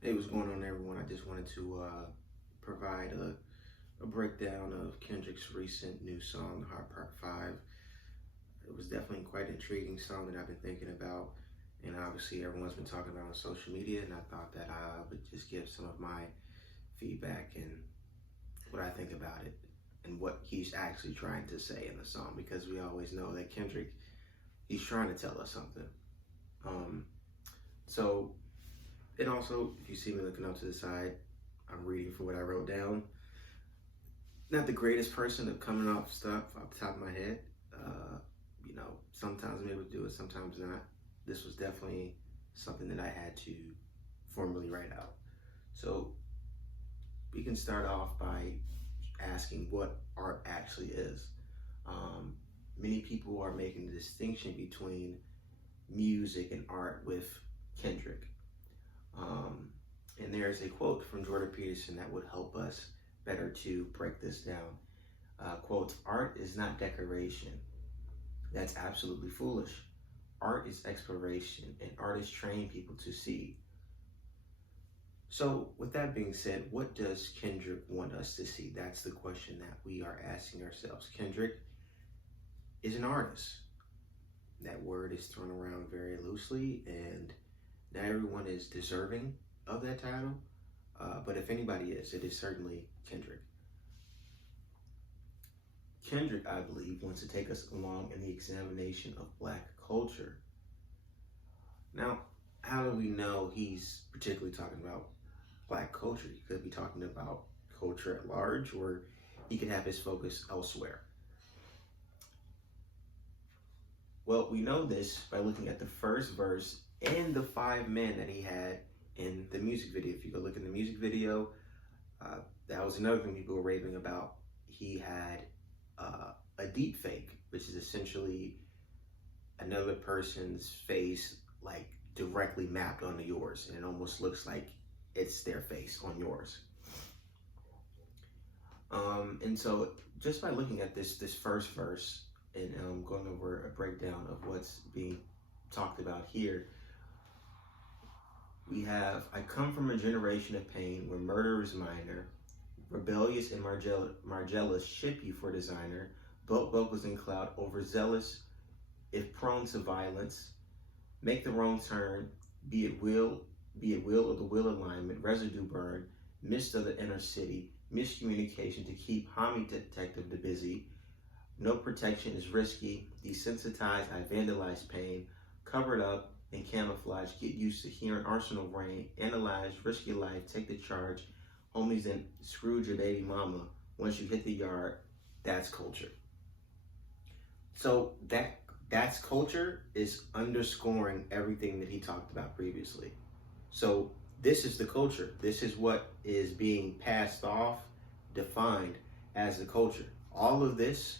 Hey, what's going on, everyone? I just wanted to provide a breakdown of Kendrick's recent new song, Heart Part 5. It was definitely quite an intriguing song that I've been thinking about, and obviously everyone's been talking about on social media, and I thought that I would just give some of my feedback and what I think about it and what he's actually trying to say in the song, because we always know that Kendrick, he's trying to tell us something. Um, so, and also, if you see me looking up to the side, I'm reading from what I wrote down. Not the greatest person of coming off stuff off the top of my head. Sometimes I'm able to do it, sometimes not. This was definitely something that I had to formally write out. So we can start off by asking what art actually is. Many people are making the distinction between music and art with Kendrick. And there's a quote from Jordan Peterson that would help us better to break this down. Quote, art is not decoration. That's absolutely foolish. Art is exploration, and artists train people to see. So, with that being said, what does Kendrick want us to see? That's the question that we are asking ourselves. Kendrick is an artist. That word is thrown around very loosely, and not everyone is deserving of that title. But if anybody is, it is certainly Kendrick. Kendrick, I believe, wants to take us along in the examination of Black culture. Now, how do we know he's particularly talking about Black culture? He could be talking about culture at large, or he could have his focus elsewhere. Well, we know this by looking at the first verse and the 5 men that he had in the music video. If you go look in the music video, that was another thing people were raving about. He had a deep fake, which is essentially another person's face like directly mapped onto yours, and it almost looks like it's their face on yours. And so just by looking at this first verse and going over a breakdown of what's being talked about here, we have, I come from a generation of pain where murder is minor, rebellious and Margellus ship you for designer, boat vocals in cloud, overzealous if prone to violence, make the wrong turn, be it will of the will alignment, residue burn, mist of the inner city, miscommunication to keep homie detective the busy, no protection is risky, desensitized, I vandalize pain, covered up and camouflage, get used to hearing arsenal rain, analyze, risk your life, take the charge, homies and Scrooge your baby mama, once you hit the yard, that's culture. So that's culture is underscoring everything that he talked about previously. So this is the culture. This is what is being passed off, defined as the culture. All of this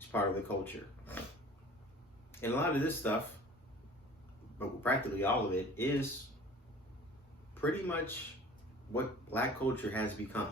is part of the culture. And a lot of this stuff, but practically all of it, is pretty much what Black culture has become,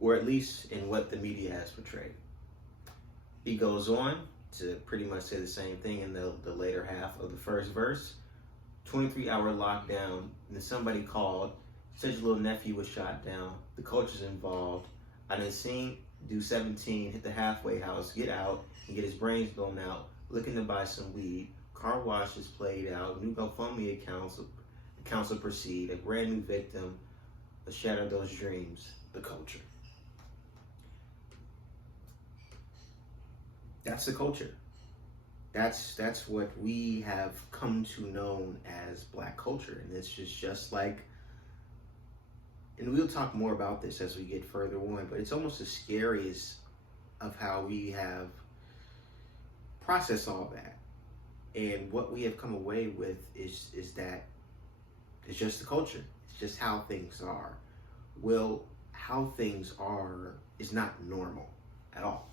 or at least in what the media has portrayed. He goes on to pretty much say the same thing in the later half of the first verse. 23-hour lockdown, and then somebody called, said your little nephew was shot down, the culture's involved. I done seen do 17, hit the halfway house, get out, and get his brains blown out, looking to buy some weed, car washes played out, new GoFundMe accounts will proceed, a brand new victim, a shatter those dreams, the culture. That's the culture. That's what we have come to know as Black culture, and it's just like, and we'll talk more about this as we get further on, but it's almost as scary as of how we have processed all that, and what we have come away with is that it's just the culture. It's just how things are. Well, how things are is not normal at all.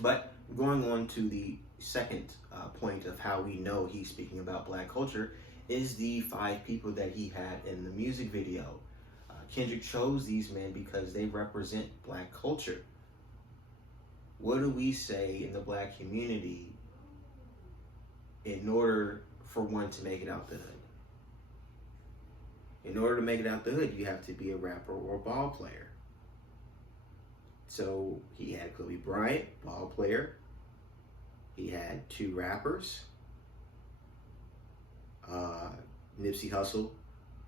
But going on to the second point of how we know he's speaking about Black culture is the 5 people that he had in the music video. Kendrick chose these men because they represent Black culture. What do we say in the Black community in order for one to make it out the hood? In order to make it out the hood, you have to be a rapper or a ball player. So he had Kobe Bryant, ball player. He had 2 rappers, Nipsey Hussle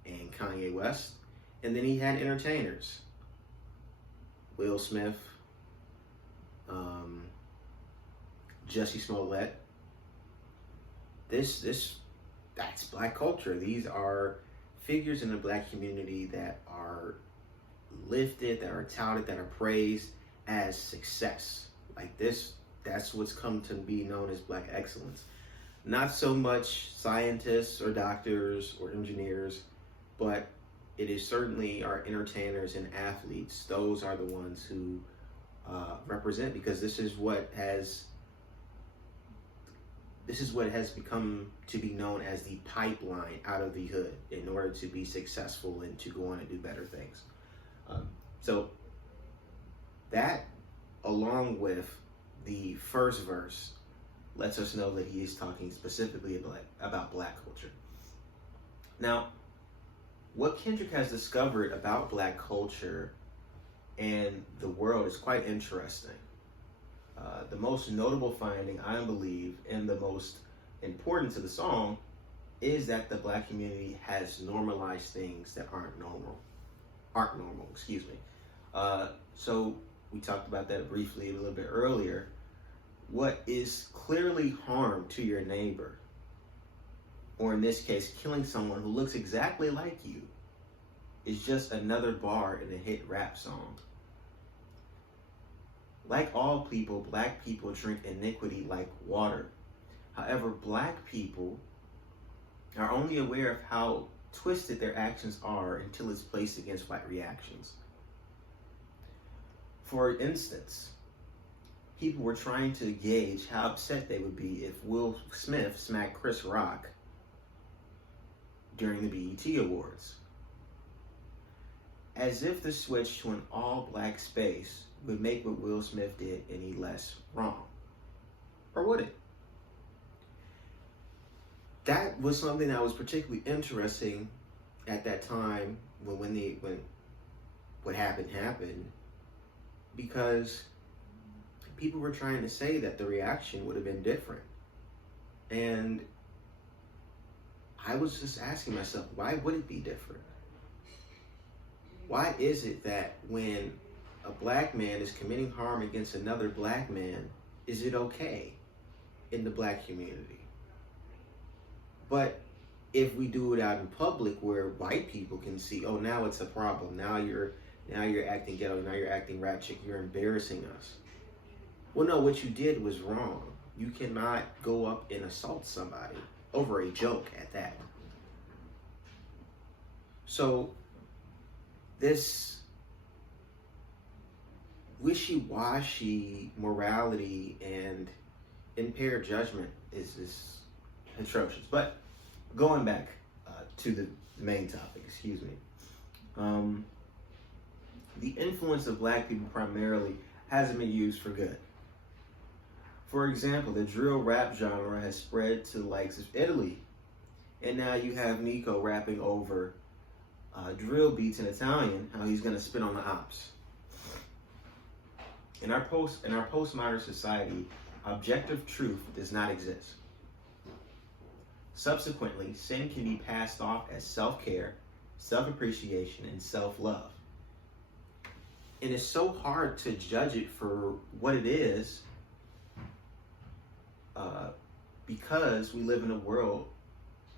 and Kanye West. And then he had entertainers, Will Smith, Jussie Smollett. That's black culture. These are figures in the black community that are lifted, that are touted, that are praised as success. Like this, that's what's come to be known as black excellence. Not so much scientists or doctors or engineers, but it is certainly our entertainers and athletes. Those are the ones who represent, because this is what has become to be known as the pipeline out of the hood in order to be successful and to go on and do better things. So that, along with the first verse, lets us know that he is talking specifically about black culture. Now, what Kendrick has discovered about black culture and the world is quite interesting. The most notable finding, I believe, and the most important to the song is that the black community has normalized things that aren't normal, excuse me. So we talked about that briefly a little bit earlier. What is clearly harm to your neighbor, or in this case, killing someone who looks exactly like you, is just another bar in a hit rap song. Like all people, black people drink iniquity like water. However, black people are only aware of how twisted their actions are until it's placed against white reactions. For instance, people were trying to gauge how upset they would be if Will Smith smacked Chris Rock during the BET Awards. As if the switch to an all-black space would make what Will Smith did any less wrong. Or would it? That was something that was particularly interesting at that time when what happened, because people were trying to say that the reaction would have been different. And I was just asking myself, why would it be different? Why is it that when a black man is committing harm against another black man, is it okay in the black community? But if we do it out in public where white people can see, oh, now it's a problem. Now you're acting ghetto. Now you're acting ratchet. You're embarrassing us. Well, no, what you did was wrong. You cannot go up and assault somebody over a joke at that. So this wishy-washy morality and impaired judgment is atrocious. But going back to the main topic, excuse me. The influence of black people primarily hasn't been used for good. For example, the drill rap genre has spread to the likes of Italy. And now you have Nico rapping over drill beats in Italian, how he's going to spit on the ops. In our postmodern society, objective truth does not exist. Subsequently, sin can be passed off as self-care, self-appreciation, and self-love. And it's so hard to judge it for what it is because we live in a world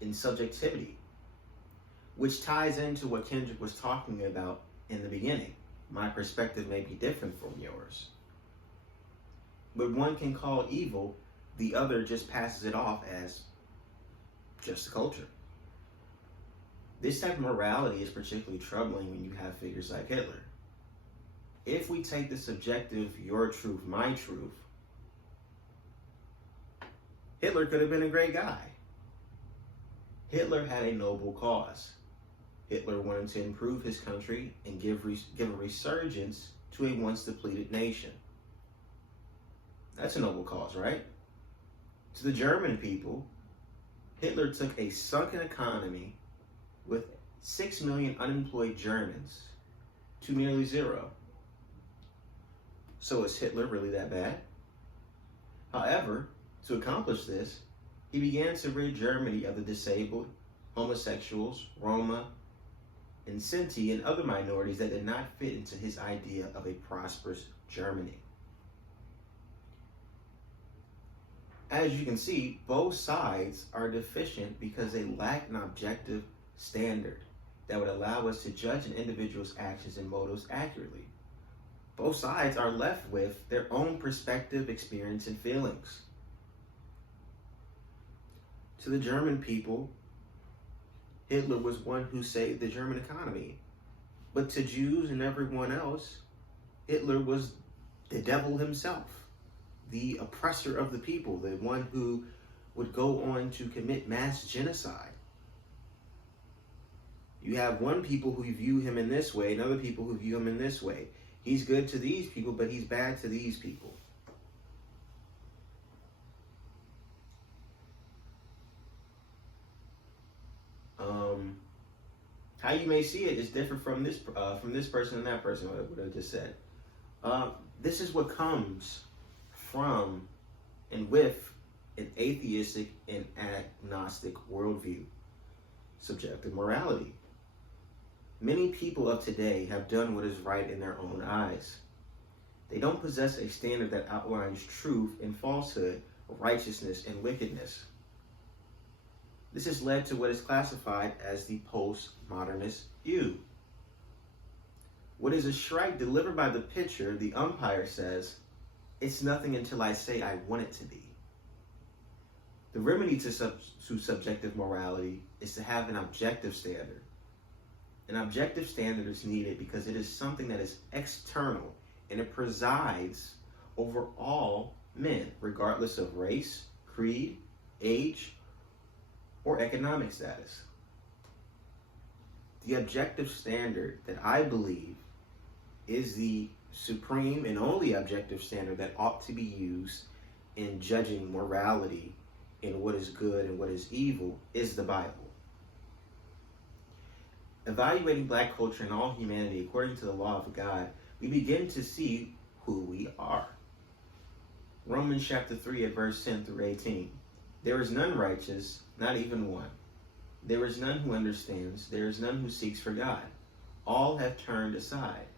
in subjectivity, which ties into what Kendrick was talking about in the beginning. My perspective may be different from yours. But one can call evil, the other just passes it off as just the culture. This type of morality is particularly troubling when you have figures like Hitler. If we take the subjective, your truth, my truth, Hitler could have been a great guy. Hitler had a noble cause. Hitler wanted to improve his country and give a resurgence to a once depleted nation. That's a noble cause, right? To the German people, Hitler took a sunken economy with 6 million unemployed Germans to nearly zero. So is Hitler really that bad? However, to accomplish this, he began to rid Germany of the disabled, homosexuals, Roma, and Sinti and other minorities that did not fit into his idea of a prosperous Germany. As you can see, both sides are deficient because they lack an objective standard that would allow us to judge an individual's actions and motives accurately. Both sides are left with their own perspective, experience, and feelings. To the German people, Hitler was one who saved the German economy. But to Jews and everyone else, Hitler was the devil himself, the oppressor of the people, the one who would go on to commit mass genocide. You have one people who view him in this way and other people who view him in this way. He's good to these people, but he's bad to these people. How you may see it is different from this person and that person, what I just said. This is what comes from and with an atheistic and agnostic worldview, subjective morality. Many people of today have done what is right in their own eyes. They don't possess a standard that outlines truth and falsehood, righteousness and wickedness. This has led to what is classified as the postmodernist view. What is a strike delivered by the pitcher, the umpire says, "It's nothing until I say I want it to be." The remedy to subjective morality is to have an objective standard. An objective standard is needed because it is something that is external and it presides over all men, regardless of race, creed, age, or economic status. The objective standard that I believe is the supreme and only objective standard that ought to be used in judging morality and what is good and what is evil is the Bible. Evaluating Black culture and all humanity according to the law of God, we begin to see who we are. Romans chapter 3 at verse 10 through 18. There is none righteous, not even one. There is none who understands. There is none who seeks for God. All have turned aside.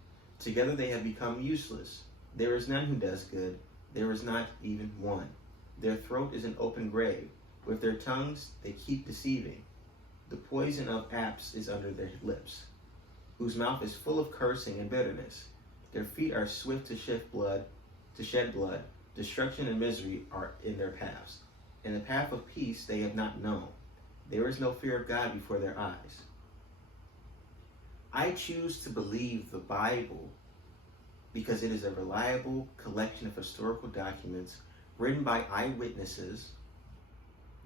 Together they have become useless. There is none who does good. There is not even one. Their throat is an open grave. With their tongues they keep deceiving. The poison of apes is under their lips, whose mouth is full of cursing and bitterness. Their feet are swift to shed blood. Destruction and misery are in their paths. And the path of peace they have not known. There is no fear of God before their eyes. I choose to believe the Bible because it is a reliable collection of historical documents written by eyewitnesses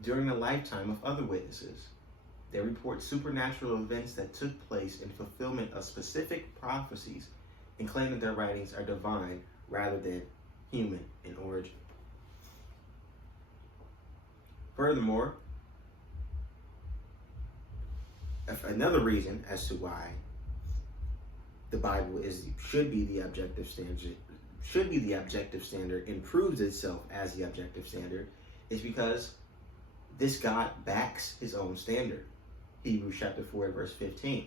during the lifetime of other witnesses. They report supernatural events that took place in fulfillment of specific prophecies and claim that their writings are divine rather than human in origin. Furthermore, another reason as to why the Bible should be the objective standard and proves itself as the objective standard is because this God backs his own standard. Hebrews chapter 4 verse 15.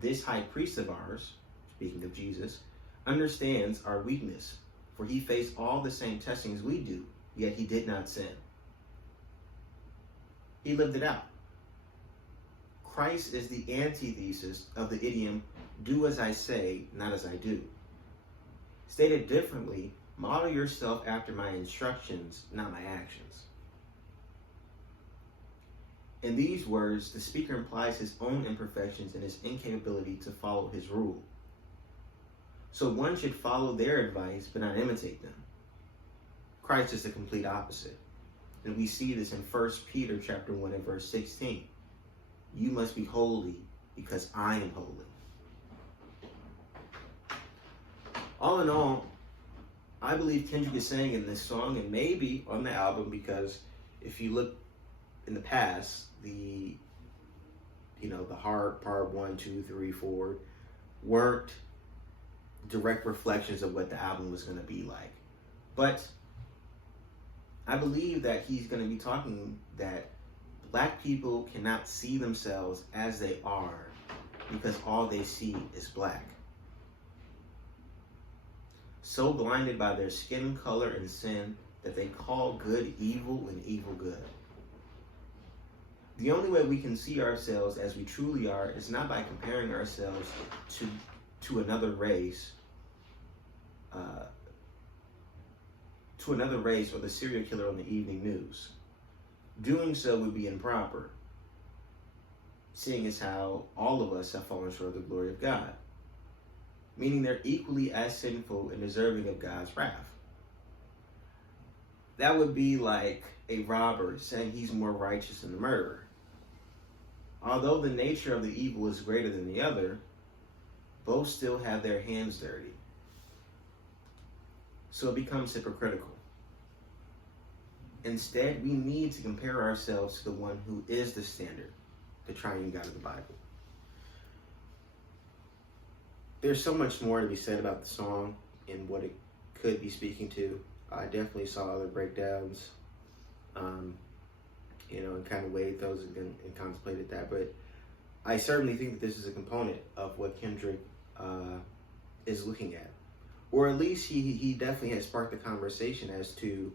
This high priest of ours, speaking of Jesus, understands our weakness, for he faced all the same testings we do, yet he did not sin. He lived it out. Christ is the antithesis of the idiom, do as I say, not as I do. Stated differently, model yourself after my instructions, not my actions. In these words, the speaker implies his own imperfections and his incapability to follow his rule. So one should follow their advice, but not imitate them. Christ is the complete opposite. And we see this in 1 Peter chapter 1 and verse 16. You must be holy because I am holy. All in all, I believe Kendrick is saying in this song and maybe on the album, because if you look in the past, the the Heart, part 1, 2, 3, 4, weren't direct reflections of what the album was going to be like. But I believe that he's going to be talking that black people cannot see themselves as they are because all they see is black. So blinded by their skin color and sin that they call good evil and evil good. The only way we can see ourselves as we truly are is not by comparing ourselves to another race, or the serial killer on the evening news. Doing so would be improper, seeing as how all of us have fallen short of the glory of God, meaning they're equally as sinful and deserving of God's wrath. That would be like a robber saying he's more righteous than the murderer. Although the nature of the evil is greater than the other, both still have their hands dirty. So it becomes hypocritical. Instead, we need to compare ourselves to the one who is the standard, the triune God of the Bible. There's so much more to be said about the song and what it could be speaking to. I definitely saw other breakdowns, and kind of weighed those and contemplated that. But I certainly think that this is a component of what Kendrick is looking at. Or at least he definitely has sparked the conversation as to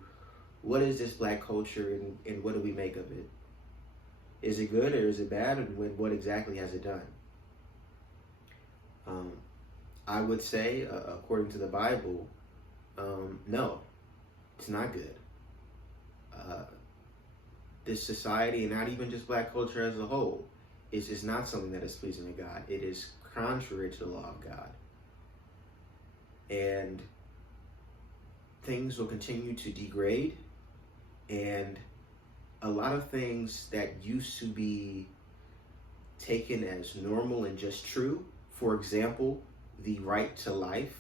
what is this black culture and what do we make of it? Is it good or is it bad? And what exactly has it done? I would say, according to the Bible, no, it's not good. This society, and not even just black culture as a whole, is not something that is pleasing to God. It is contrary to the law of God. And things will continue to degrade, and a lot of things that used to be taken as normal and just true, for example, the right to life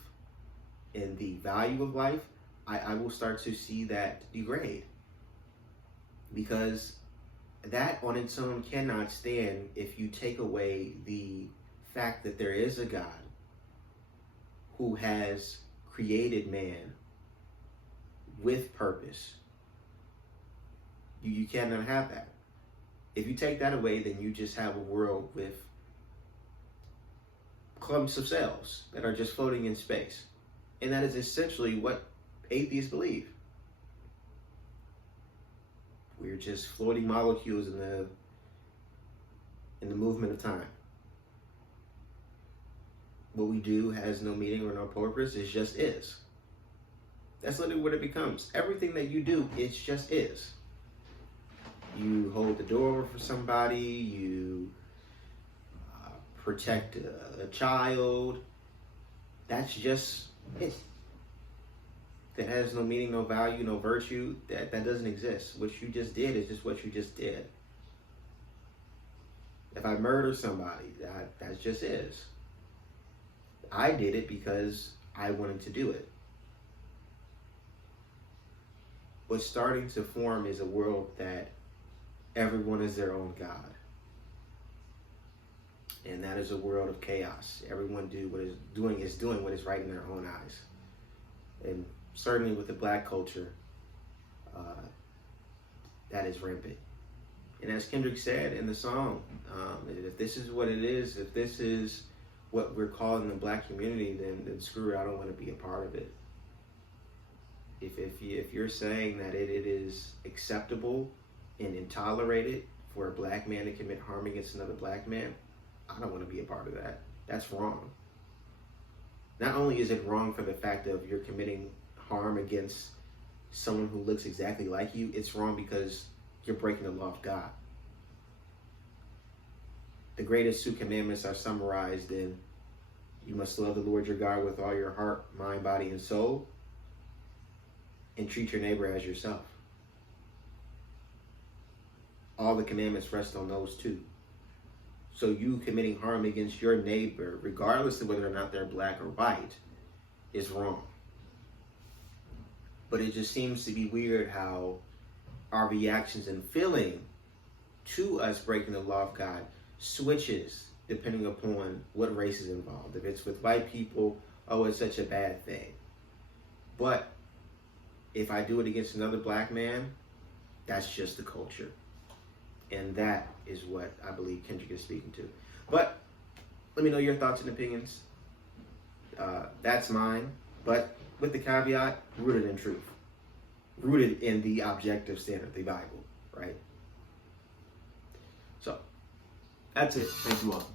and the value of life, I will start to see that degrade. Because that on its own cannot stand if you take away the fact that there is a God who has created man with purpose. You cannot have that. If you take that away, then you just have a world with clumps of cells that are just floating in space. And that is essentially what atheists believe. We're just floating molecules in the movement of time. What we do has no meaning or no purpose. It just is. That's literally what it becomes. Everything that you do, it just is. You hold the door over for somebody. You protect a child. That's just it. That has no meaning, no value, no virtue. That doesn't exist. What you just did is just what you just did. If I murder somebody, that just is. I did it because I wanted to do it. What's starting to form is a world that everyone is their own God. And that is a world of chaos. Everyone doing what is right in their own eyes. And certainly with the black culture, that is rampant. And as Kendrick said in the song, if this is what it is, if this is what we're calling the black community, then screw it, I don't want to be a part of it. If you're saying that it is acceptable and intolerated for a black man to commit harm against another black man, I don't want to be a part of that. That's wrong. Not only is it wrong for the fact of you're committing harm against someone who looks exactly like you, it's wrong because you're breaking the law of God. The greatest two commandments are summarized in: you must love the Lord your God with all your heart, mind, body, and soul, and treat your neighbor as yourself. All the commandments rest on those two. So you committing harm against your neighbor, regardless of whether or not they're black or white, is wrong. But it just seems to be weird how our reactions and feeling to us breaking the law of God switches depending upon what race is involved. If it's with white people, oh, it's such a bad thing. But if I do it against another black man, that's just the culture. And that is what I believe Kendrick is speaking to. But let me know your thoughts and opinions. That's mine. But with the caveat, rooted in truth. Rooted in the objective standard, the Bible, right? So, that's it. Thank you all.